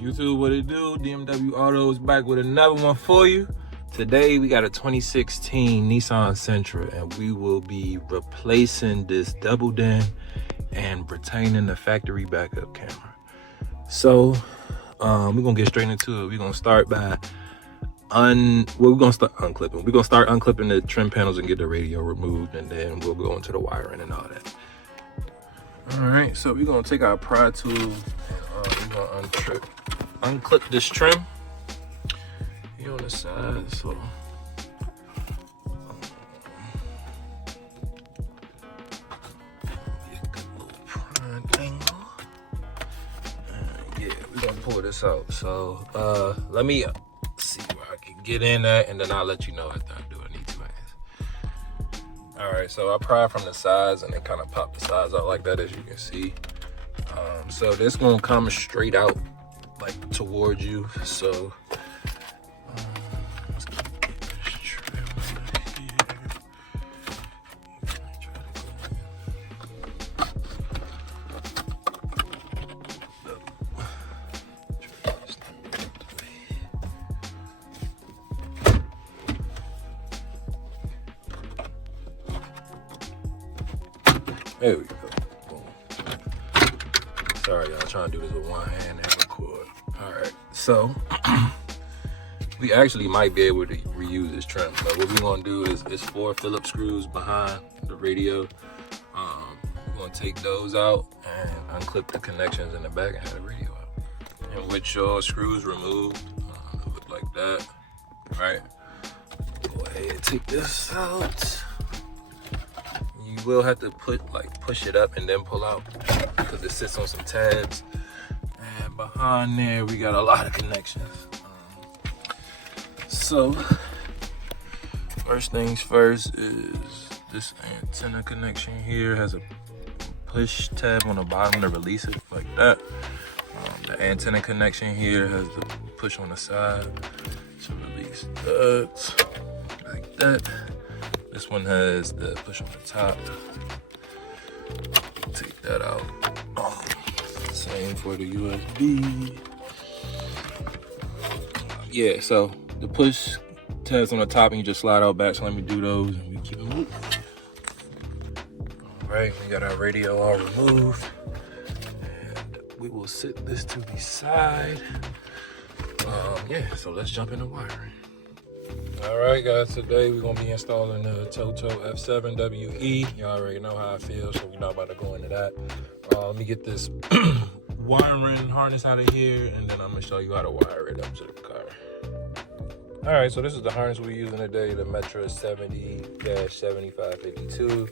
YouTube, what it do? D.M.W Auto is back with another one for you. Today we got a 2016 Nissan Sentra, and we will be replacing this double din and retaining the factory backup camera. So we're gonna get straight into it. We're gonna start by we're gonna start unclipping. We're gonna start unclipping the trim panels and get the radio removed, and then we'll go into the wiring and all that. All right, so we're gonna take our pry tool and we're gonna unclip this trim here on the side. So get a good little pry angle. Yeah, we're gonna pull this out. So let me see where I can get in at, and then I'll let you know after I do. I need 2 hands. All right, so I pry from the sides and then kind of pop the sides out like that, as you can see. So this gonna come straight out like towards you. So let's keep getting this trim out of here. There we go. Boom. Sorry, y'all, trying to do this with one hand and record. All right, so we actually might be able to reuse this trim, but what we're gonna do is 4 Phillips screws behind the radio. We're gonna take those out and unclip the connections in the back and have the radio out. And with your screws removed, look like that. All right, go ahead and take this out. You will have to push it up and then pull out because it sits on some tabs. And behind there, we got a lot of connections. So first things first is this antenna connection here has a push tab on the bottom to release it like that. The antenna connection here has the push on the side to release that, like that. This one has the push on the top. Take that out. Same for the USB. Yeah, so the push tabs on the top and you just slide out back. So let me do those and we keep it moving. All right, we got our radio all removed. And we will set this to the side. Yeah, so let's jump into wiring. All right, guys, today we're gonna be installing the ATOTO F7WE. Y'all already know how I feel, so we're not about to go into that. Let me get this wiring harness out of here, and then I'm gonna show you how to wire it up to the car. All right, so this is the harness we're using today, the Metra 70-7552.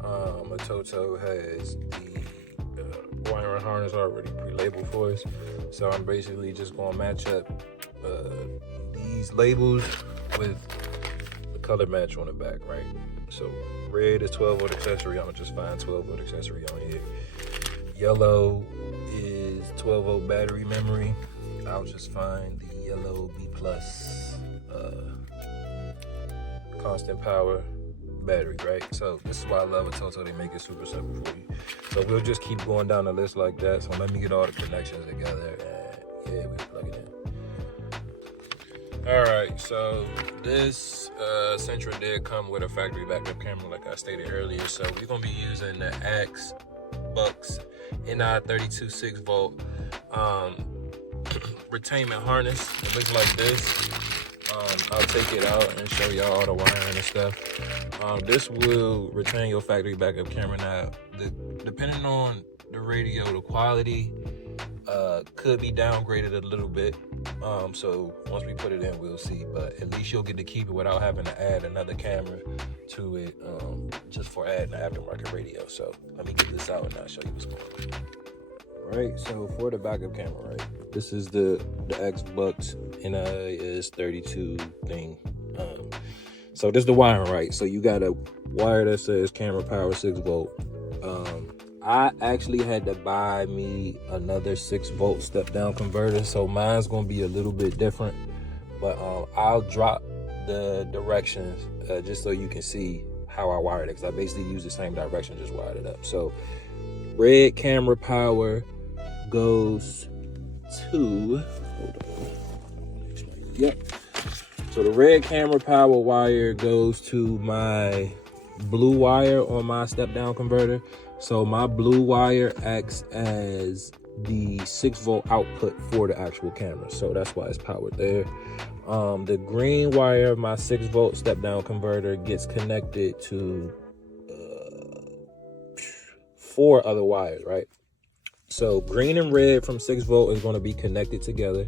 ATOTO has the wiring harness already pre-labeled for us, so I'm basically just gonna match up these labels with the color match on the back, right? So red is 12-volt accessory. I'm gonna just find 12-volt accessory on here. Yellow is 12-volt battery memory. I'll just find the yellow B+ constant power battery, right? So this is why I love ATOTO. They make it super simple for you. So we'll just keep going down the list like that. So let me get all the connections together, and yeah, we plug it in. All right, so this Sentra did come with a factory backup camera, like I stated earlier. So we're gonna be using the Bucks NI 32 6-volt retainment harness. It looks like this. I'll take it out and show y'all all the wiring and stuff. This will retain your factory backup camera. Now, depending on the radio, the quality could be downgraded a little bit. So once we put it in, we'll see. But at least you'll get to keep it without having to add another camera to it, just for adding the aftermarket radio. So let me get this out and I'll show you what's going on. All right, so for the backup camera, right, this is the Bucks NI is 32 thing. So this is the wiring, right? So you got a wire that says camera power 6-volt. I actually had to buy me another 6-volt step down converter, so mine's gonna be a little bit different, but I'll drop the directions just so you can see how I wired it, because I basically use the same direction, just wired it up. So red camera power goes to, hold on. Yep. So the red camera power wire goes to my blue wire on my step down converter. So my blue wire acts as the 6-volt output for the actual camera. So that's why it's powered there. The green wire of my 6-volt step down converter gets connected to 4 other wires, right? So green and red from 6-volt is going to be connected together.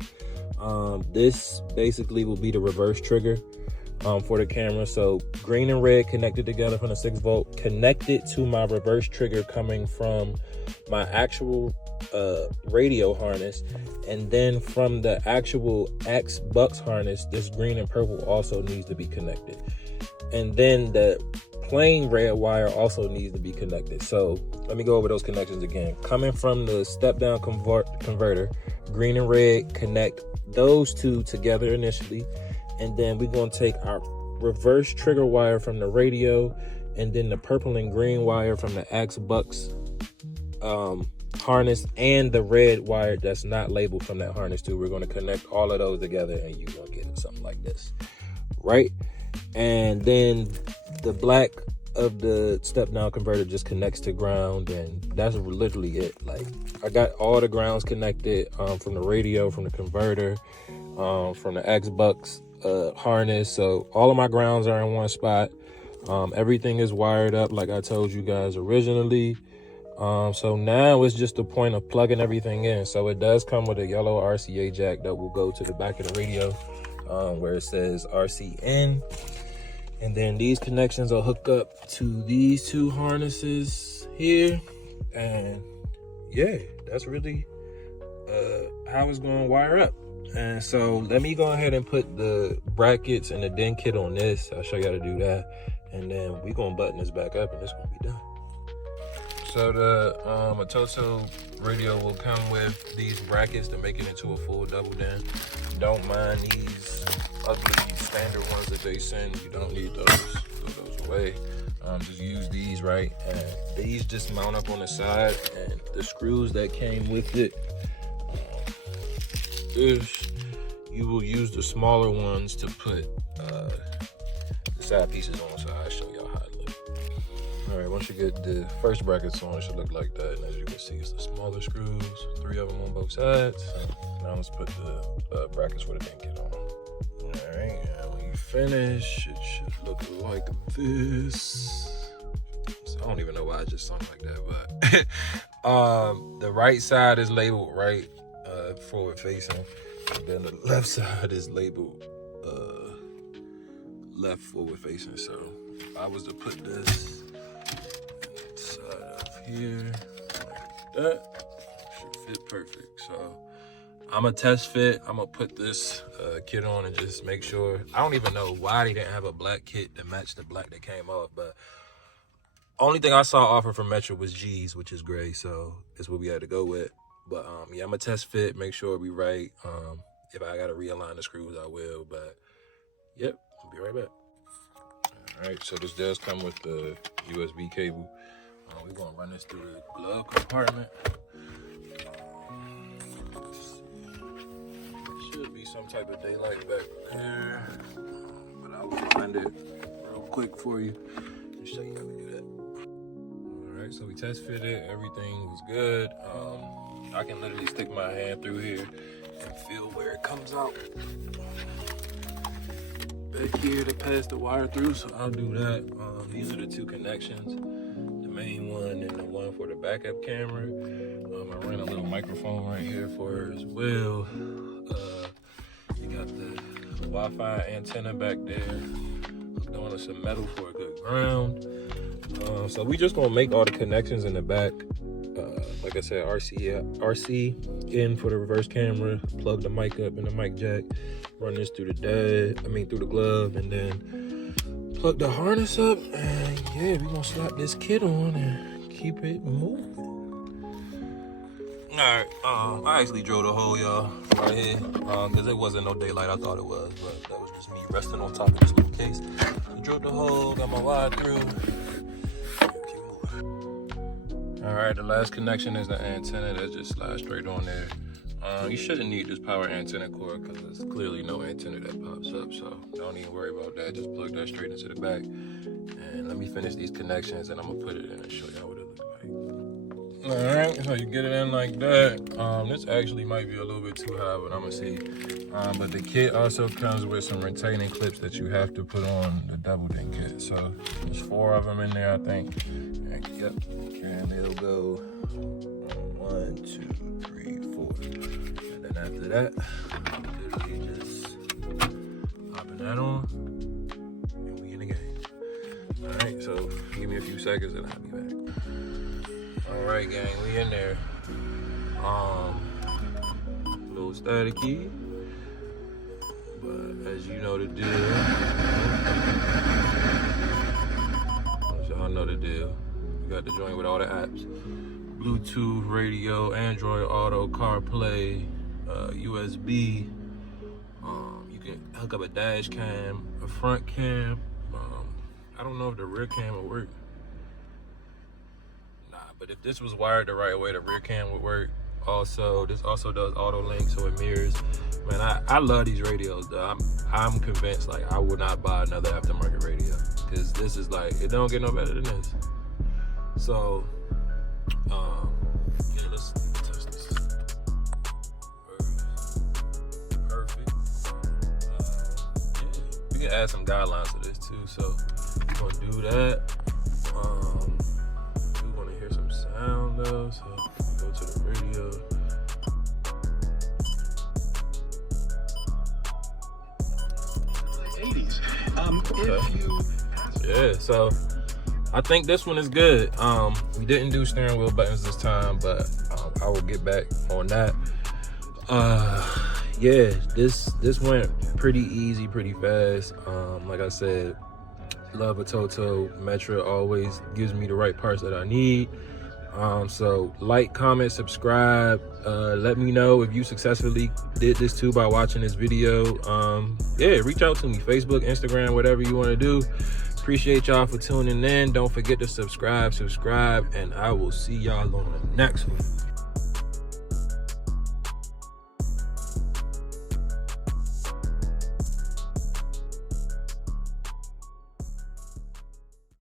This basically will be the reverse trigger for the camera. So green and red connected together from the 6-volt, connected to my reverse trigger coming from my actual radio harness, and then from the actual X Bucks harness, this green and purple also needs to be connected, and then the plain red wire also needs to be connected. So let me go over those connections again. Coming from the step down converter, green and red connect those two together initially, and then we're going to take our reverse trigger wire from the radio, and then the purple and green wire from the X Bucks harness, and the red wire that's not labeled from that harness too. We're going to connect all of those together, and you're going to get something like this, right? And then the black of the step down converter just connects to ground, and that's literally it. Like, I got all the grounds connected from the radio, from the converter, from the X Bucks harness. So all of my grounds are in one spot. Everything is wired up like I told you guys originally. So now it's just the point of plugging everything in. So it does come with a yellow RCA jack that will go to the back of the radio, where it says RCN. And then these connections will hook up to these 2 harnesses here. And yeah, that's really how it's going to wire up. And so let me go ahead and put the brackets and the DIN kit on this. I'll show you how to do that. And then we're going to button this back up, and it's going to be done. So the ATOTO radio will come with these brackets to make it into a full double DIN. Don't mind these ugly standard ones that they send. You don't need those. Throw those away. Just use these, right? And these just mount up on the side, and the screws that came with it, you will use the smaller ones to put the side pieces on. So I'll show y'all how it looks. All right, once you get the first brackets on, it should look like that. And as you can see, it's the smaller screws, 3 of them on both sides. Now let's put the brackets for the DIN kit on. All right, and when you finish, it should look like this. So I don't even know why I just sung like that, but the right side is labeled right forward facing, and then the left side is labeled left forward facing. So if I was to put this side up here like that, should fit perfect. So I'm a test fit. I'm gonna put this kit on and just make sure. I don't even know why they didn't have a black kit to match the black that came off, but only thing I saw offered from Metra was G's, which is gray, so that's what we had to go with. But yeah, I'm gonna test fit, make sure we right. If I gotta realign the screws, I will. But yep, I'll be right back. All right, so this does come with the USB cable. We're gonna run this through the glove compartment. Should be some type of daylight back there, but I will find it real quick for you and show you how we do that. All right, so we test fitted, everything was good. I can literally stick my hand through here and feel where it comes out back here to pass the wire through, so I'll do that. These are the 2 connections, the main one and the one for the backup camera. I ran a little microphone right here for her as well. You got the Wi-Fi antenna back there, doing some metal for a good ground. So we just gonna make all the connections in the back. Like I said, RC in for the reverse camera, plug the mic up in the mic jack, run this through the glove, and then plug the harness up, and yeah, we gonna slap this kit on and keep it moving. All right, I actually drilled a hole, y'all, right here, because it wasn't no daylight. I thought it was, but that was just me resting on top of this little case. I drilled the hole, got my wire through. All right, the last connection is the antenna that just slides straight on there. You shouldn't need this power antenna cord because there's clearly no antenna that pops up, so don't even worry about that. Just plug that straight into the back. And let me finish these connections and I'm gonna put it in and show y'all what it looks like. Alright, so you get it in like that. This actually might be a little bit too high, but I'm gonna see. But the kit also comes with some retaining clips that you have to put on the double ding kit. So there's 4 of them in there, I think. And, yep, and it'll go 1, 2, 3, 4. And then after that, literally just popping that on, and we in the game. All right, so give me a few seconds and I'll be back. All right, gang, we in there. Little staticky, but as you know the deal. As y'all know the deal. We got the joint with all the apps. Bluetooth, radio, Android Auto, CarPlay, USB. You can hook up a dash cam, a front cam. I don't know if the rear cam will work. Nah, but if this was wired the right way, the rear cam would work. Also, this also does auto link, so it mirrors. Man, I love these radios, though. I'm convinced, like, I would not buy another aftermarket radio because this is like, it don't get no better than this. So, yeah, let's test this. Perfect. Yeah, we can add some guidelines to this too. So we're gonna do that. We want to hear some sound though, so go to the radio. Okay. Yeah, so I think this one is good. We didn't do steering wheel buttons this time, but I will get back on that. Yeah, this went pretty easy, pretty fast. Like I said, love ATOTO. Metra always gives me the right parts that I need. So like, comment, subscribe. Let me know if you successfully did this too by watching this video. Yeah, reach out to me, Facebook, Instagram, whatever you want to do. Appreciate y'all for tuning in. Don't forget to subscribe, and I will see y'all on the next one.